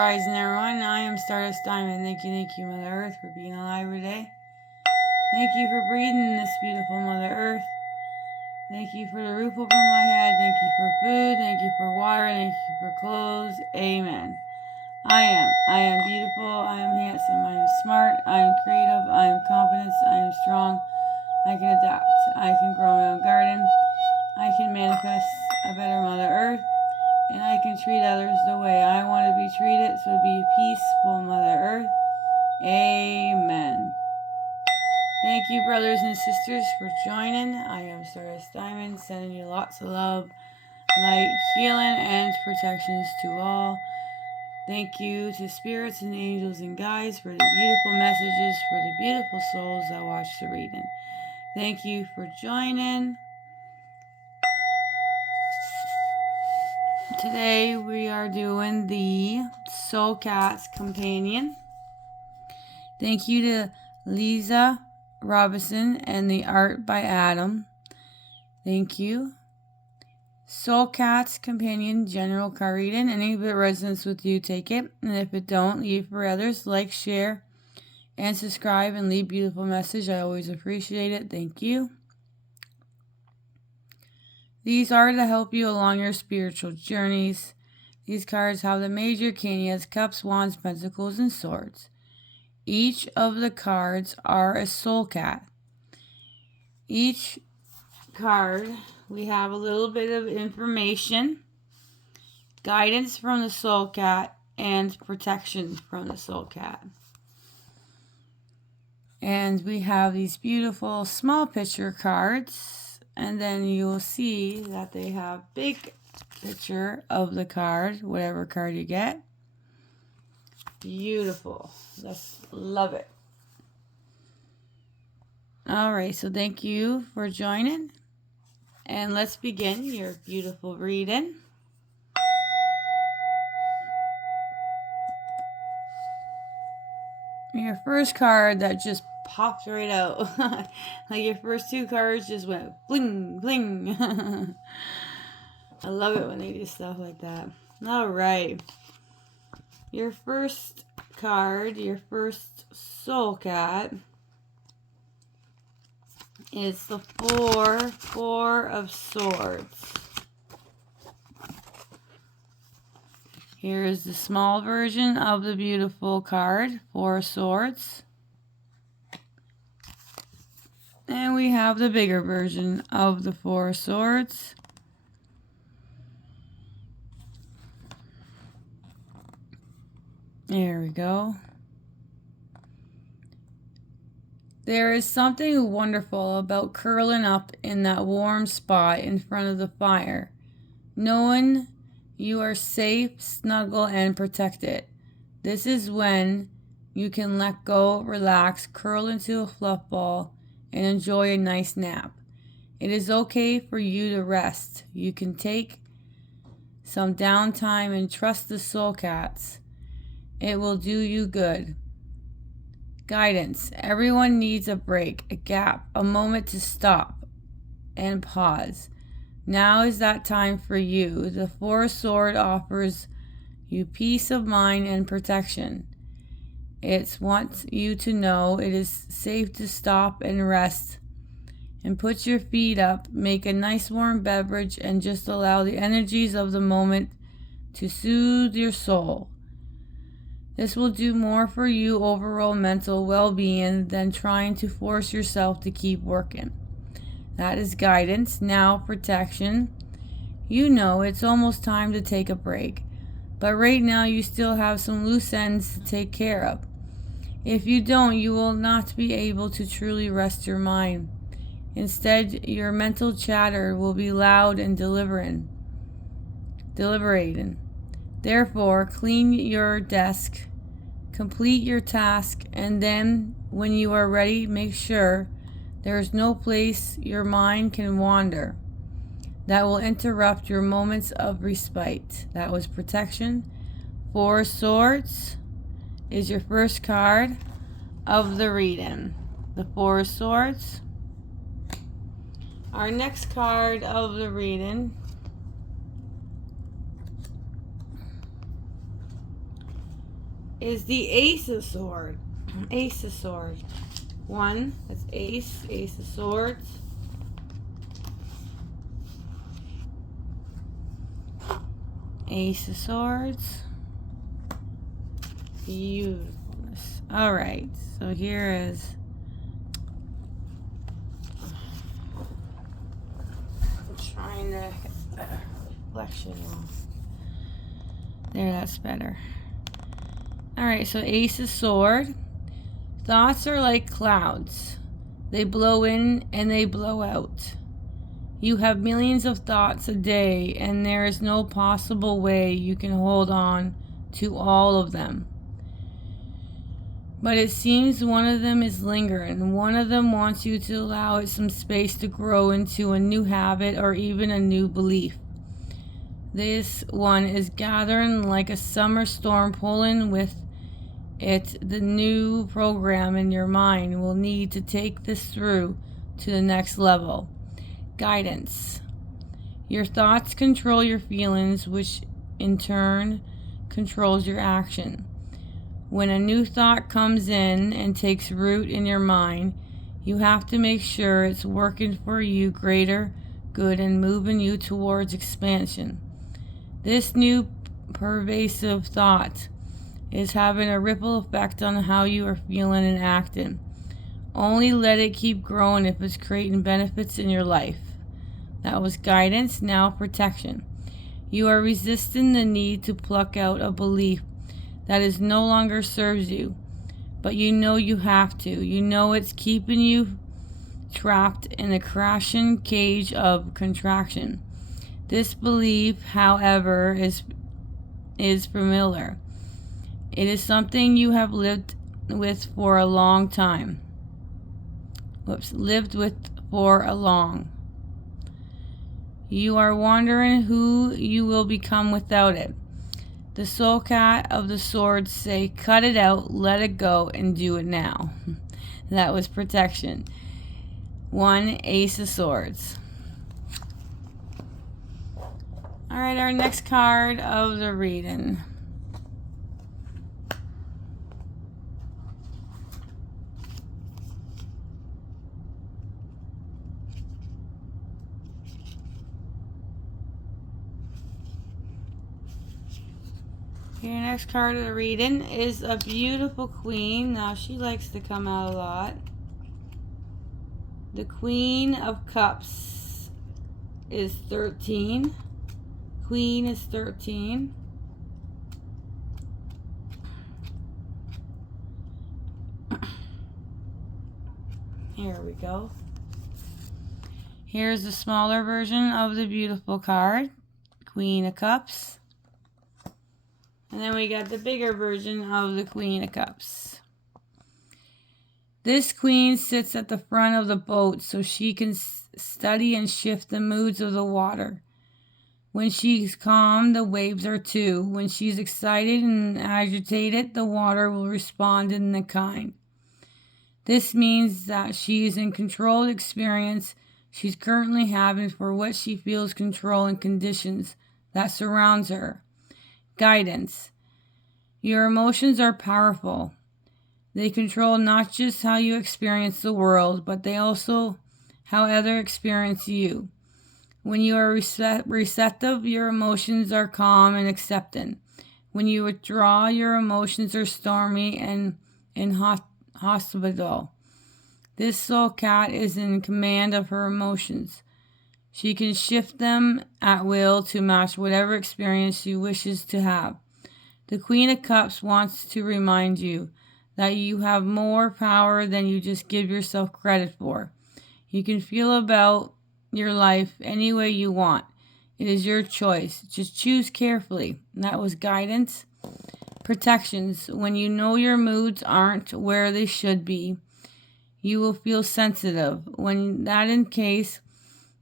rising, everyone. I am Stardust Diamond. Thank you, Mother Earth, for being alive today. Thank you for breathing this beautiful Mother Earth. Thank you for the roof over my head. Thank you for food. Thank you for water. Thank you for clothes. Amen. I am beautiful. I am handsome. I am smart. I am creative. I am confident. I am strong. I can adapt. I can grow my own garden. I can manifest a better Mother Earth. And I can treat others the way I want to be treated. So be peaceful, Mother Earth. Amen. Thank you, brothers and sisters, for joining. I am Stardust Diamond, sending you lots of love, light, healing, and protections to all. Thank you to spirits and angels and guides for the beautiful messages for the beautiful souls that watch the reading. Thank you for joining. Today we are doing the Soul Cats Companion. Thank you to Lisa Robinson and the art by Adam. Thank you. Soul Cats Companion General Card Reading. Any of it resonates with you, take it. And if it don't, leave for others. Like, share, and subscribe, and leave beautiful message. I always appreciate it. Thank you. These are to help you along your spiritual journeys. These cards have the major arcanas, cups, wands, pentacles, and swords. Each of the cards are a soul cat. Each card, we have a little bit of information, guidance from the soul cat, and protection from the soul cat. And we have these beautiful small picture cards. And then you'll see that they have big picture of the card, whatever card you get. Beautiful. Just love it. Alright, so thank you for joining. And let's begin your beautiful reading. Your first card that just popped right out. Like your first two cards just went bling, bling. I love it when they do stuff like that. Alright. Your first card, your first soul cat, is the Four of Swords. Here is the small version of the beautiful card, Four of Swords. And we have the bigger version of the Four of Swords. There we go. There is something wonderful about curling up in that warm spot in front of the fire, knowing you are safe, snuggle, and protected. This is when you can let go, relax, curl into a fluff ball, and enjoy a nice nap. It is okay for you to rest. You can take some downtime and trust the soul cats. It will do you good. Guidance. Everyone needs a break, a gap, a moment to stop and pause. Now is that time for you. The Four of Swords offers you peace of mind and protection. It wants you to know it is safe to stop and rest and put your feet up, make a nice warm beverage, and just allow the energies of the moment to soothe your soul. This will do more for you overall mental well-being than trying to force yourself to keep working. That is guidance. Now protection. You know it's almost time to take a break, but right now you still have some loose ends to take care of. If you don't, you will not be able to truly rest your mind. Instead, your mental chatter will be loud and deliberating. Therefore, clean your desk, complete your task, and then, when you are ready, make sure there is no place your mind can wander that will interrupt your moments of respite. That was protection. Four of Swords is your first card of the reading. The Four of Swords. Our next card of the reading is the Ace of Swords. Ace of Swords. 1, that's Ace. Ace of Swords. Ace of Swords. Beautifulness. Alright, so here is... I'm trying to get the reflection off. There, that's better. Alright, so Ace of Sword. Thoughts are like clouds. They blow in and they blow out. You have millions of thoughts a day, and there is no possible way you can hold on to all of them. But it seems one of them is lingering. One of them wants you to allow it some space to grow into a new habit or even a new belief. This one is gathering like a summer storm, pulling with it the new program in your mind will need to take this through to the next level. Guidance. Your thoughts control your feelings, which in turn controls your action. When a new thought comes in and takes root in your mind, you have to make sure it's working for you greater good and moving you towards expansion. This new pervasive thought is having a ripple effect on how you are feeling and acting. Only let it keep growing if it's creating benefits in your life. That was guidance, now protection. You are resisting the need to pluck out a belief that is no longer serves you, but you know you have to. You know it's keeping you trapped in a crashing cage of contraction. This belief, however, is familiar. It is something you have lived with for a long time. Lived with for a long. You are wondering who you will become without it. The soul cat of the swords say, cut it out, let it go, and do it now. That was protection. 1, Ace of Swords. Alright, our next card of the reading. Your next card of the reading is a beautiful queen. Now, she likes to come out a lot. The Queen of Cups is 13. Queen is 13. Here we go. Here's the smaller version of the beautiful card. Queen of Cups. And then we got the bigger version of the Queen of Cups. This queen sits at the front of the boat so she can study and shift the moods of the water. When she's calm, the waves are too. When she's excited and agitated, the water will respond in the kind. This means that she is in controlled experience she's currently having for what she feels control and conditions that surrounds her. Guidance. Your emotions are powerful. They control not just how you experience the world, but they also how others experience you. When you are receptive, your emotions are calm and accepting. When you withdraw, your emotions are stormy and hospitable. This soul cat is in command of her emotions. She can shift them at will to match whatever experience she wishes to have. The Queen of Cups wants to remind you that you have more power than you just give yourself credit for. You can feel about your life any way you want. It is your choice. Just choose carefully. And that was guidance. Protections. When you know your moods aren't where they should be, you will feel sensitive. When that in case,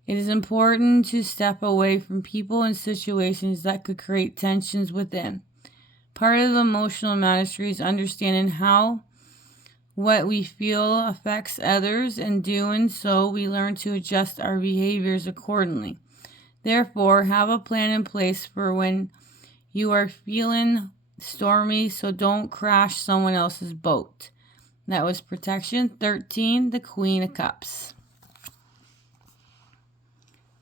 it is important to step away from people and situations that could create tensions within. Part of the emotional mastery is understanding how what we feel affects others, and doing so, we learn to adjust our behaviors accordingly. Therefore, have a plan in place for when you are feeling stormy, so don't crash someone else's boat. That was protection. 13, the Queen of Cups.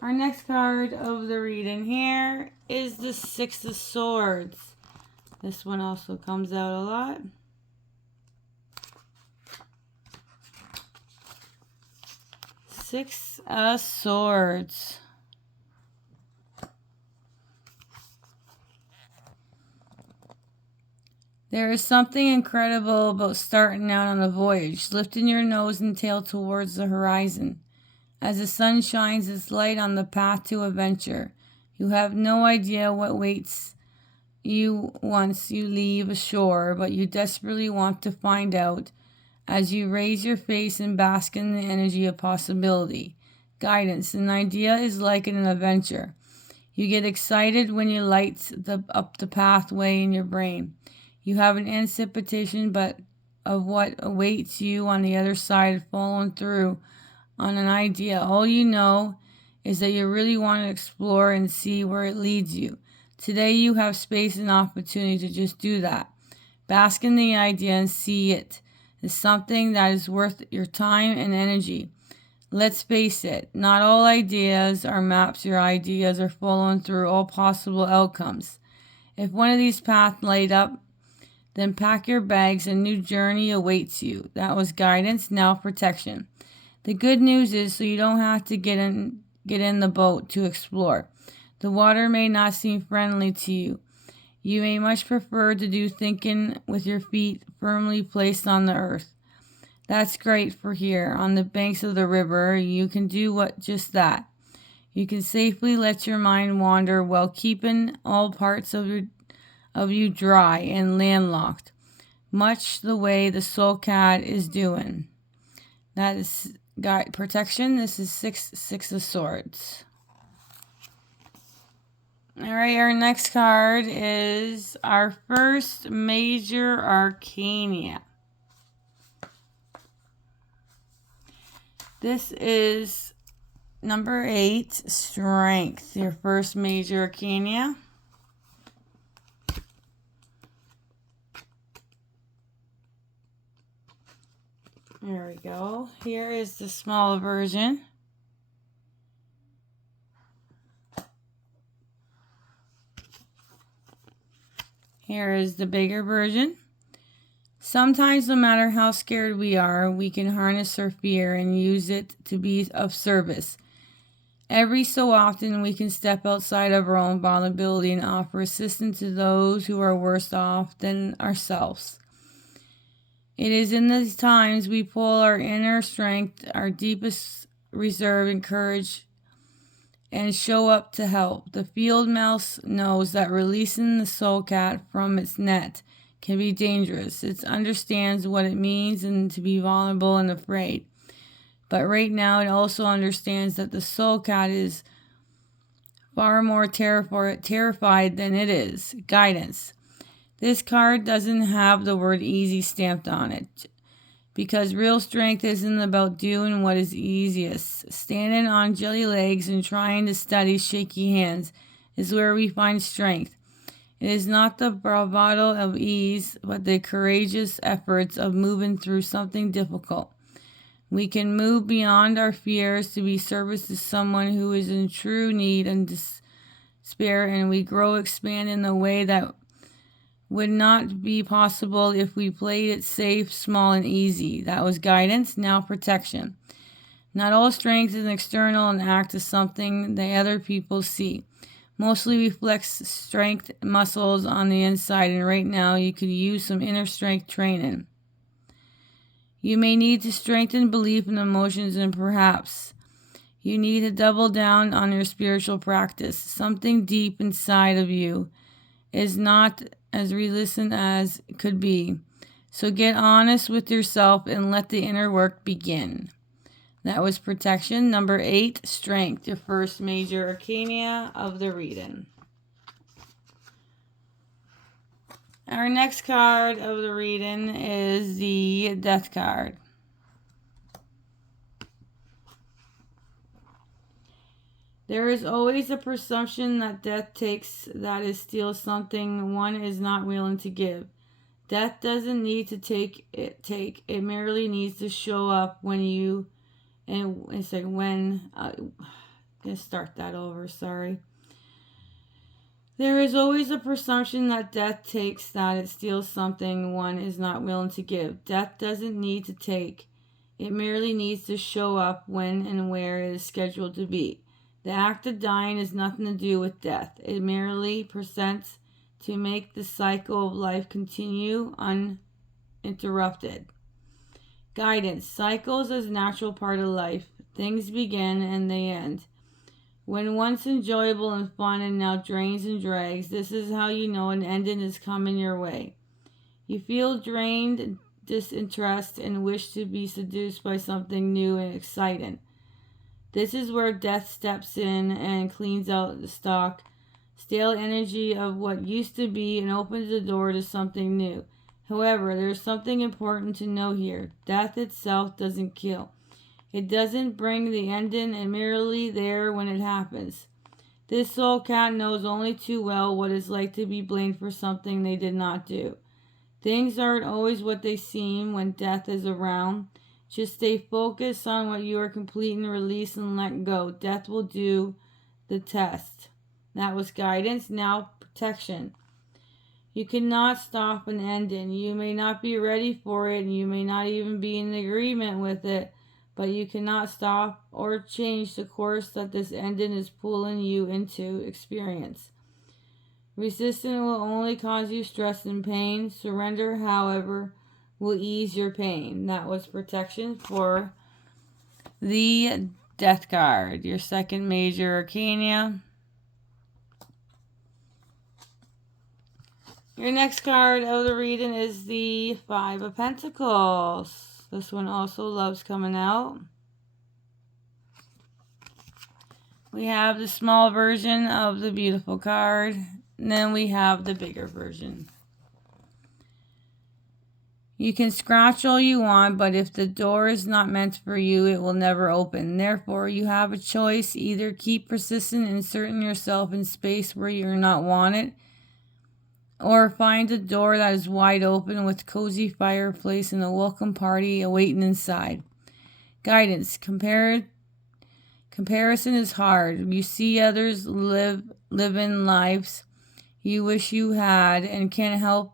Our next card of the reading here is the Six of Swords. This one also comes out a lot. Six of Swords. There is something incredible about starting out on a voyage, lifting your nose and tail towards the horizon. As the sun shines its light on the path to adventure, you have no idea what waits you once you leave ashore, but you desperately want to find out as you raise your face and bask in the energy of possibility. Guidance. An idea is like an adventure. You get excited when you light up the pathway in your brain. You have an anticipation of what awaits you on the other side of following through on an idea. All you know is that you really want to explore and see where it leads you. Today you have space and opportunity to just do that. Bask in the idea and see it as something that is worth your time and energy. Let's face it, not all ideas are maps. Your ideas are following through all possible outcomes. If one of these paths light up, then pack your bags. A new journey awaits you. That was guidance, now protection. The good news is, so you don't have to get in the boat to explore. The water may not seem friendly to you. You may much prefer to do thinking with your feet firmly placed on the earth. That's great for here, on the banks of the river. You can do just that. You can safely let your mind wander while keeping all parts of you dry and landlocked, much the way the soul cat is doing. That is guide protection. This is six of Swords. All right, our next card is our first major arcana. This is number 8, Strength, your first major arcana. There we go. Here is the smaller version. Here is the bigger version. Sometimes, no matter how scared we are, we can harness our fear and use it to be of service. Every so often, we can step outside of our own vulnerability and offer assistance to those who are worse off than ourselves. It is in these times we pull our inner strength, our deepest reserve and courage, and show up to help. The field mouse knows that releasing the soul cat from its net can be dangerous. It understands what it means and to be vulnerable and afraid. But right now it also understands that the soul cat is far more terrified than it is. Guidance. This card doesn't have the word easy stamped on it, because real strength isn't about doing what is easiest. Standing on jelly legs and trying to study shaky hands is where we find strength. It is not the bravado of ease, but the courageous efforts of moving through something difficult. We can move beyond our fears to be service to someone who is in true need and despair, and we grow, expand in a way that would not be possible if we played it safe, small, and easy. That was guidance, now protection. Not all strength is external and act as something that other people see. Mostly reflects strength muscles on the inside, and right now you could use some inner strength training. You may need to strengthen belief in emotions, and perhaps you need to double down on your spiritual practice. Something deep inside of you is not as resilient as it could be. So get honest with yourself and let the inner work begin. That was protection. Number 8, strength, your first major arcana of the reading. Our next card of the reading is the Death card. There is always a presumption that death takes, that is, steals something one is not willing to give. Death doesn't need to take. It merely needs to show up when you. And it's like when. Let's start that over. Sorry. There is always a presumption that death takes, that it steals something one is not willing to give. Death doesn't need to take. It merely needs to show up when and where it is scheduled to be. The act of dying has nothing to do with death. It merely presents to make the cycle of life continue uninterrupted. Guidance. Cycles as a natural part of life. Things begin and they end. When once enjoyable and fun and now drains and drags, this is how you know an ending is coming your way. You feel drained, disinterested, and wish to be seduced by something new and exciting. This is where death steps in and cleans out the stock, stale energy of what used to be and opens the door to something new. However, there's something important to know here. Death itself doesn't kill. It doesn't bring the ending, and merely there when it happens. This soul cat knows only too well what it's like to be blamed for something they did not do. Things aren't always what they seem when death is around. Just stay focused on what you are completing, release, and let go. Death will do the test. That was guidance. Now protection. You cannot stop an ending. You may not be ready for it, and you may not even be in agreement with it, but you cannot stop or change the course that this ending is pulling you into experience. Resistance will only cause you stress and pain. Surrender, however, will ease your pain. That was protection for the Death card, your second major arcana. Your next card of the reading is the Five of Pentacles. This one also loves coming out. We have the small version of the beautiful card. And then we have the bigger version. You can scratch all you want, but if the door is not meant for you, it will never open. Therefore, you have a choice. Either keep persistent in inserting yourself in space where you're not wanted, or find a door that is wide open with cozy fireplace and a welcome party awaiting inside. Guidance. Comparison is hard. You see others living lives you wish you had and can't help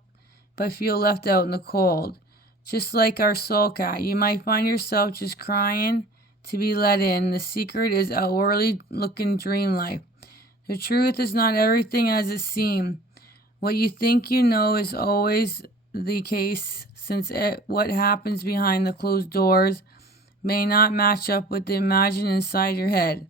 but feel left out in the cold. Just like our soul cat, you might find yourself just crying to be let in. The secret is outwardly looking dream life. The truth is not everything as it seems. What you think you know is always the case, since what happens behind the closed doors may not match up with the imagined inside your head.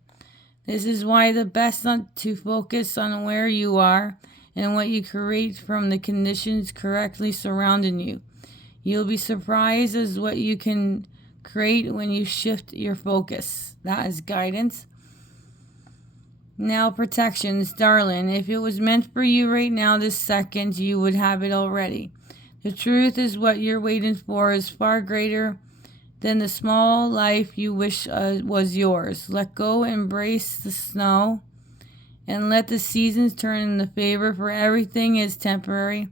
This is why the best to focus on where you are and what you create from the conditions correctly surrounding you. You'll be surprised as what you can create when you shift your focus. That is guidance. Now protections, darling. If it was meant for you right now, this second, you would have it already. The truth is what you're waiting for is far greater than the small life you wish was yours. Let go, embrace the snow, and let the seasons turn in the favor, for everything is temporary,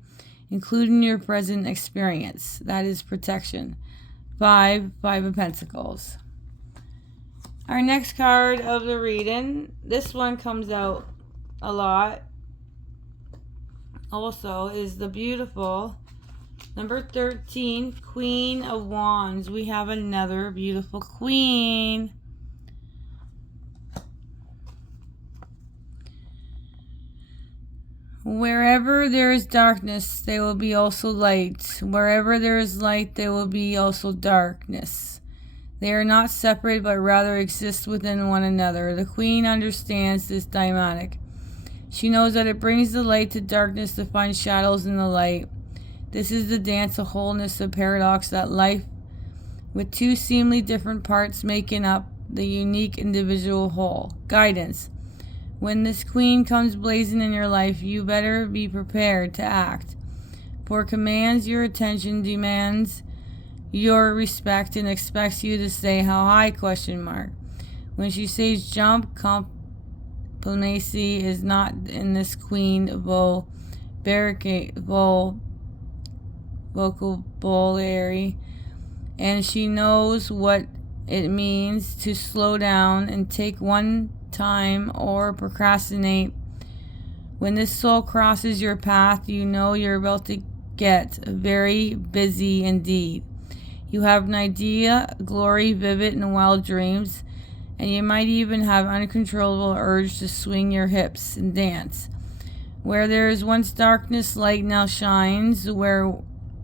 including your present experience. That is protection. Five of Pentacles. Our next card of the reading, this one comes out a lot also, is the beautiful number 13, Queen of Wands. We have another beautiful queen. Wherever there is darkness, there will be also light. Wherever there is light, there will be also darkness. They are not separate, but rather exist within one another. The Queen understands this dynamic. She knows that it brings the light to darkness to find shadows in the light. This is the dance of wholeness, the paradox that life, with two seemingly different parts making up the unique individual whole. Guidance. When this queen comes blazing in your life, you better be prepared to act. For it commands your attention, demands your respect, and expects you to say how high ? When she says jump, diplomacy is not in this queen vocabulary, and she knows what it means to slow down and take one time or procrastinate. When this soul crosses your path, you know you're about to get very busy indeed. You have an idea, glory, vivid and wild dreams, and you might even have uncontrollable urge to swing your hips and dance. Where there is once darkness, light now shines. Where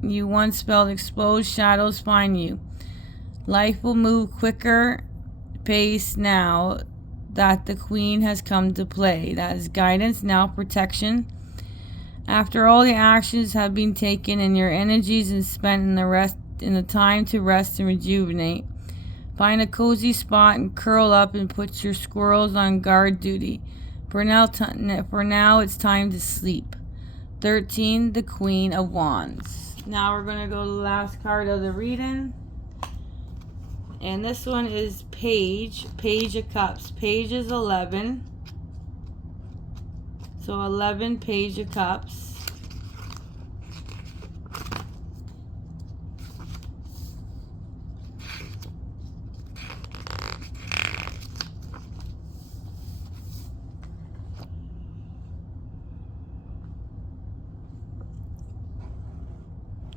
you once felt exposed, shadows find you. Life will move quicker pace now that the queen has come to play. That is guidance, now protection. After all the actions have been taken and your energies and spent in the time to rest and rejuvenate, find a cozy spot and curl up and put your squirrels on guard duty. For now it's time to sleep. 13, the Queen of Wands. Now we're going to go to the last card of the reading. And this one is Page of Cups. Page is 11. So 11, Page of Cups.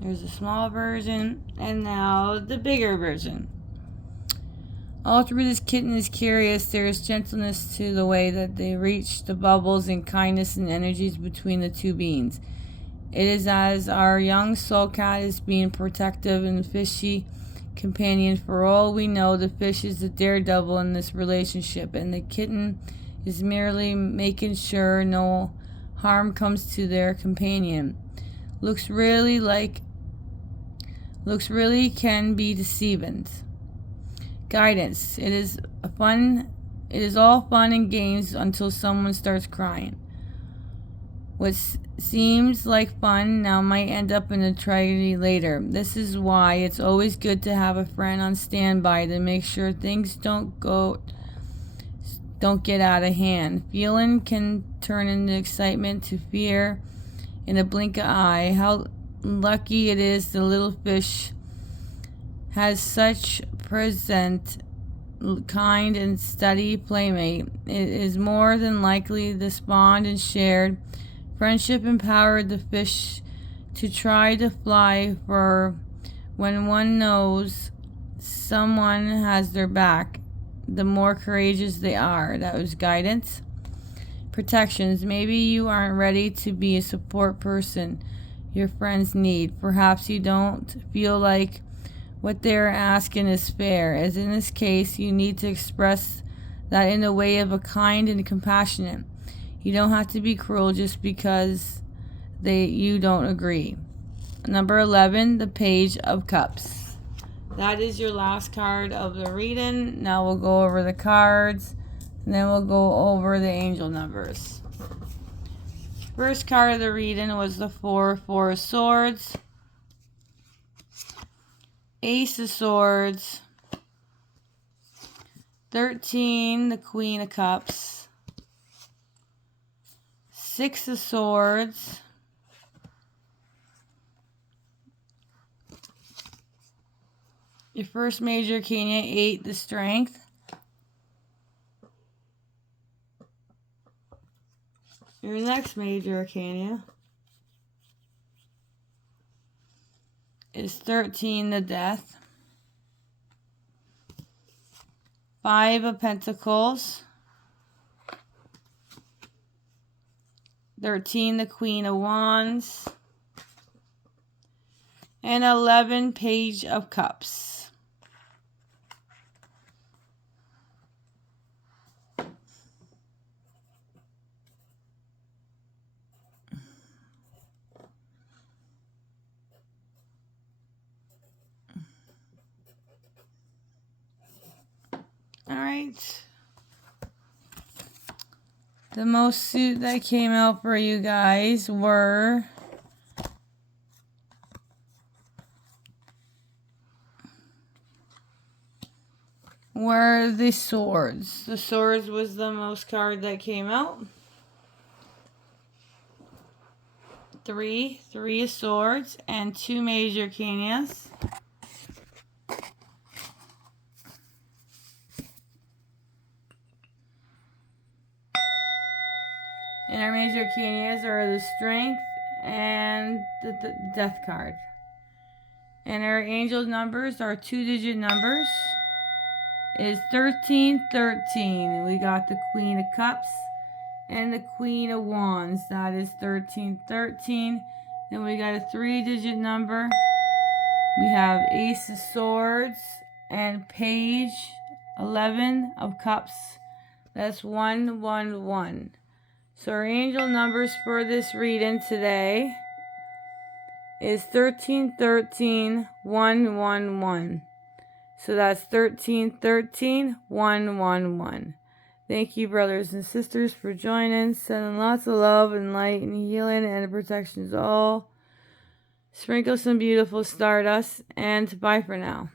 There's a small version, and now the bigger version. All through this kitten is curious. There is gentleness to the way that they reach the bubbles and kindness and energies between the two beings. It is as our young soul cat is being protective and fishy companion. For all we know, the fish is the daredevil in this relationship, and the kitten is merely making sure no harm comes to their companion. Looks really can be deceiving. Guidance. It is all fun and games until someone starts crying. What seems like fun now might end up in a tragedy later. This is why it's always good to have a friend on standby to make sure things don't get out of hand. Feeling can turn into excitement to fear in a blink of an eye. How lucky it is the little fish has such present, kind and steady playmate. It is more than likely this bond and shared friendship empowered the fish to try to fly, for when one knows someone has their back, the more courageous they are. That was guidance. Protections. Maybe you aren't ready to be a support person your friends need. Perhaps you don't feel like what they're asking is fair. As in this case, you need to express that in a way of a kind and compassionate. You don't have to be cruel just because you don't agree. Number 11, the Page of Cups. That is your last card of the reading. Now we'll go over the cards, and then we'll go over the angel numbers. First card of the reading was the Four of Swords, Ace of Swords, 13, the Queen of Cups, 6 of Swords, your first major arcana, 8, the Strength, your next major arcana is 13, the Death, 5 of Pentacles, 13, the Queen of Wands, and 11, Page of Cups. Alright. The most suit that came out for you guys were were the swords. The swords was the most card that came out. Three of swords, and 2 major arcanas. And our major arcanas are the strength and the death card. And our angel numbers are 2-digit numbers. Is 1313. We got the Queen of Cups and the Queen of Wands. That is 1313. Then we got a 3-digit number. We have Ace of Swords and Page 11 of Cups. That's 111. So our angel numbers for this reading today is 1313 111. So that's 1313 111. Thank you, brothers and sisters, for joining. Sending lots of love and light and healing and protections all. Sprinkle some beautiful stardust, and bye for now.